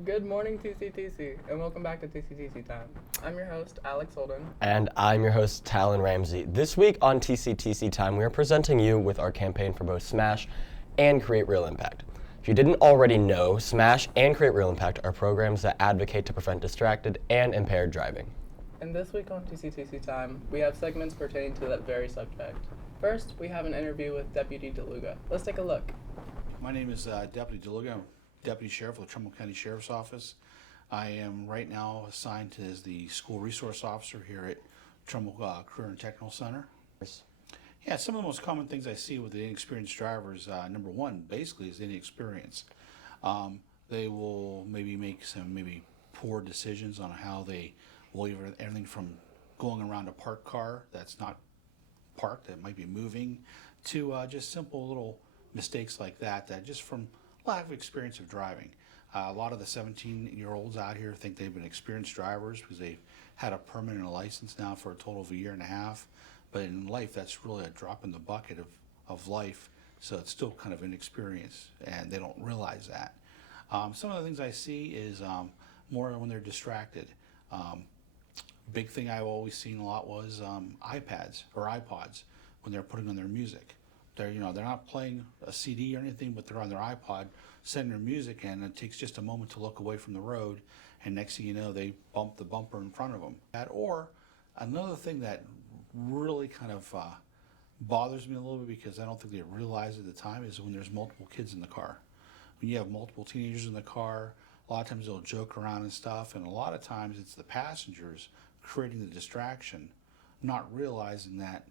Good morning, TCTC, and welcome back to TCTC Time. I'm your host, Alex Holden. And I'm your host, Talon Ramsey. This week on TCTC Time, we are presenting you with our campaign for both SMASH and Create Real Impact. If you didn't already know, SMASH and Create Real Impact are programs that advocate to prevent distracted and impaired driving. And this week on TCTC Time, we have segments pertaining to that very subject. First, we have an interview with Deputy DeLuga. Let's take a look. My name is Deputy DeLuga. I'm Deputy Sheriff of the Trumbull County Sheriff's Office. I am right now assigned as the School Resource Officer here at Trumbull Career Technical Center. Yeah, some of the most common things I see with the inexperienced drivers, number one, basically, is inexperience. They will maybe make some poor decisions on how they will leave everything from going around a parked car that's not parked, that might be moving, to just simple little mistakes like that just from lack of experience of driving. A lot of the 17-year-olds out here think they've been experienced drivers because they've had a permanent license now for a total of a year and a half. But in life, that's really a drop in the bucket of life. So it's still kind of inexperience, and they don't realize that. Some of the things I see is more when they're distracted. Big thing I've always seen a lot was iPads or iPods when they're putting on their music. They're not playing a CD or anything, but they're on their iPod, setting their music, and it takes just a moment to look away from the road, and next thing you know, they bump the bumper in front of them. Or another thing that really kind of bothers me a little bit because I don't think they realize at the time is when there's multiple kids in the car. When you have multiple teenagers in the car, a lot of times they'll joke around and stuff, and a lot of times it's the passengers creating the distraction, not realizing that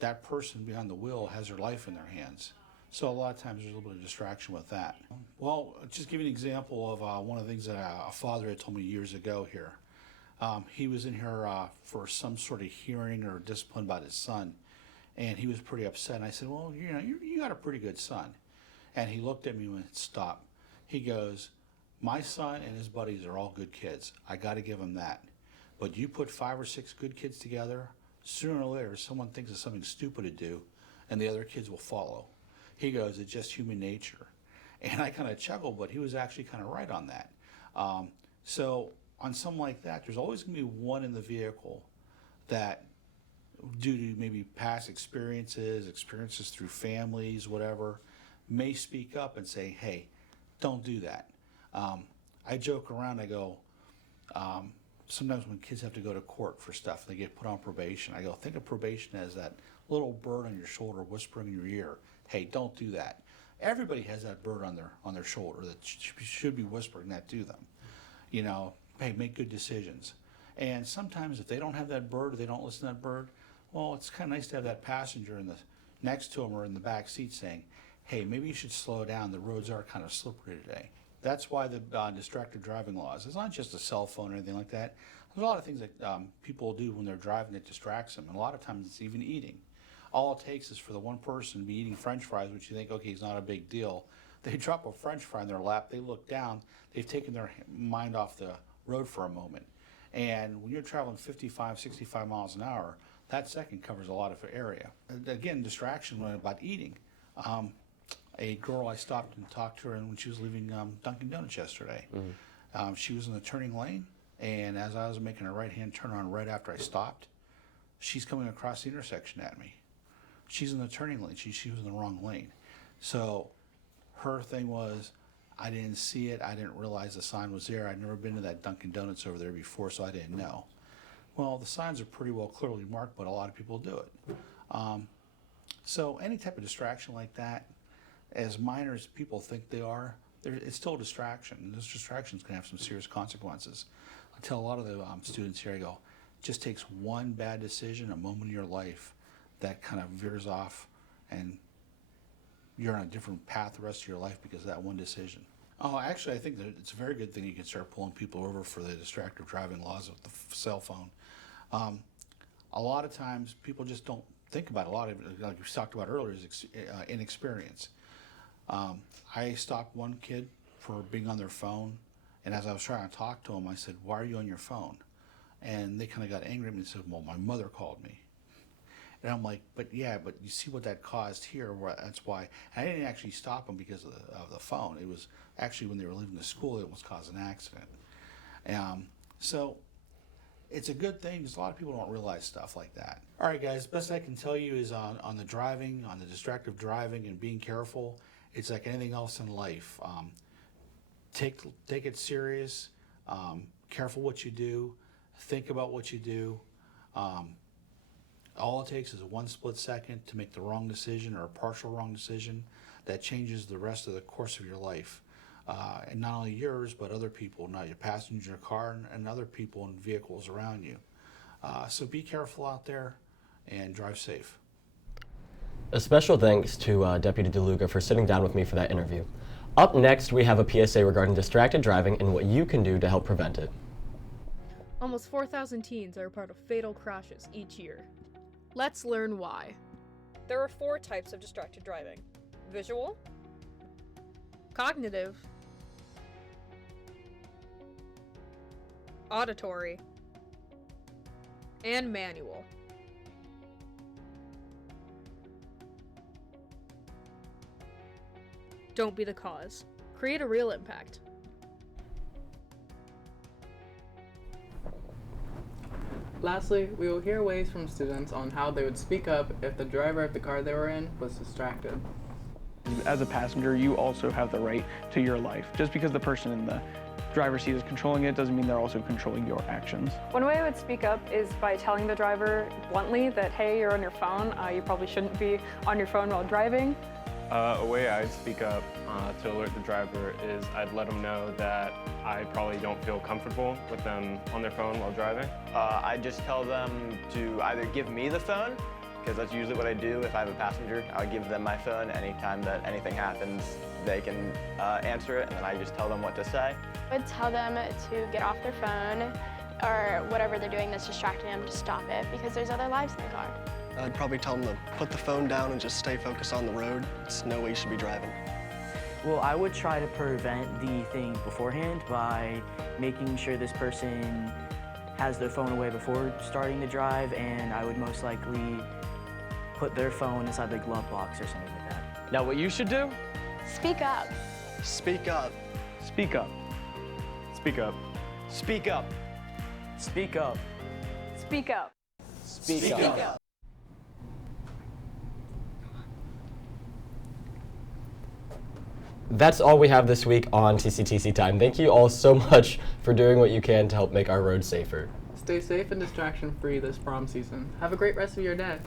that person behind the wheel has their life in their hands. So a lot of times there's a little bit of distraction with that. Well, just give you an example of one of the things that a father had told me years ago here. He was in here for some sort of hearing or discipline about his son, and he was pretty upset. And I said, well, you got a pretty good son. And he looked at me and went, stop. He goes, my son and his buddies are all good kids. I got to give them that. But you put 5 or 6 good kids together, sooner or later someone thinks of something stupid to do, and the other kids will follow. He goes, it's just human nature. And I kind of chuckled, but he was actually kind of right on that. So on something like that, there's always going to be one in the vehicle that, due to maybe past experiences through families, whatever, may speak up and say, hey, don't do that. I joke around, I go, sometimes when kids have to go to court for stuff, they get put on probation. I go, think of probation as that little bird on your shoulder whispering in your ear, hey, don't do that. Everybody has that bird on their shoulder that should be whispering that to them. Hey, make good decisions. And sometimes if they don't have that bird or they don't listen to that bird, well, it's kind of nice to have that passenger next to them or in the back seat saying, hey, maybe you should slow down. The roads are kind of slippery today. That's why the distracted driving laws. It's not just a cell phone or anything like that. There's a lot of things that people do when they're driving that distracts them, and a lot of times it's even eating. All it takes is for the one person to be eating French fries, which you think, okay, it's not a big deal. They drop a French fry in their lap, they look down, they've taken their mind off the road for a moment. And when you're traveling 55, 65 miles an hour, that second covers a lot of area. Again, distraction about eating. A girl I stopped and talked to her when she was leaving Dunkin' Donuts yesterday. Mm-hmm. She was in the turning lane, and as I was making a right-hand turn on right after I stopped, she's coming across the intersection at me. She's in the turning lane. She was in the wrong lane. So her thing was, I didn't see it. I didn't realize the sign was there. I'd never been to that Dunkin' Donuts over there before, so I didn't know. Well, the signs are pretty well clearly marked, but a lot of people do it. So any type of distraction like that, as minor as people think they are, it's still a distraction. And those distractions can have some serious consequences. I tell a lot of the students here, I go, it just takes one bad decision, a moment in your life that kind of veers off, and you're on a different path the rest of your life because of that one decision. Oh, actually, I think that it's a very good thing you can start pulling people over for the distracted driving laws with the cell phone. A lot of times, people just don't think about it. A lot of it, like we talked about earlier, is inexperience. I stopped one kid for being on their phone, and as I was trying to talk to him, I said, why are you on your phone? And they kind of got angry at me and said, well, my mother called me. And I'm like, but you see what that caused here. That's why. And I didn't actually stop them because of the phone. It was actually when they were leaving the school, it was causing an accident. So it's a good thing because a lot of people don't realize stuff like that. All right, guys, best I can tell you is on the driving, on the distracted driving and being careful. It's like anything else in life. Take it serious. Careful what you do. Think about what you do. All it takes is one split second to make the wrong decision or a partial wrong decision that changes the rest of the course of your life. And not only yours, but other people, not your passenger car and other people and vehicles around you. So be careful out there and drive safe. A special thanks to Deputy DeLuga for sitting down with me for that interview. Up next, we have a PSA regarding distracted driving and what you can do to help prevent it. Almost 4,000 teens are a part of fatal crashes each year. Let's learn why. There are 4 types of distracted driving: visual, Cognitive, auditory, and manual. Don't be the cause. Create a real impact. Lastly, we will hear ways from students on how they would speak up if the driver of the car they were in was distracted. As a passenger, you also have the right to your life. Just because the person in the driver's seat is controlling it doesn't mean they're also controlling your actions. One way I would speak up is by telling the driver bluntly that, hey, you're on your phone, you probably shouldn't be on your phone while driving. A way I'd speak up to alert the driver is I'd let them know that I probably don't feel comfortable with them on their phone while driving. I just tell them to either give me the phone, because that's usually what I do if I have a passenger. I'll give them my phone. Anytime that anything happens, they can answer it, and then I just tell them what to say. I would tell them to get off their phone or whatever they're doing that's distracting them to stop it, because there's other lives in the car. I'd probably tell them to put the phone down and just stay focused on the road. It's no way you should be driving. Well, I would try to prevent the thing beforehand by making sure this person has their phone away before starting to drive, and I would most likely put their phone inside the glove box or something like that. Now, what you should do? Speak up. Speak up. Speak up. Speak up. Speak up. Speak up. Speak up. Speak up. That's all we have this week on TCTC Time. Thank you all so much for doing what you can to help make our roads safer. Stay safe and distraction-free this prom season. Have a great rest of your day.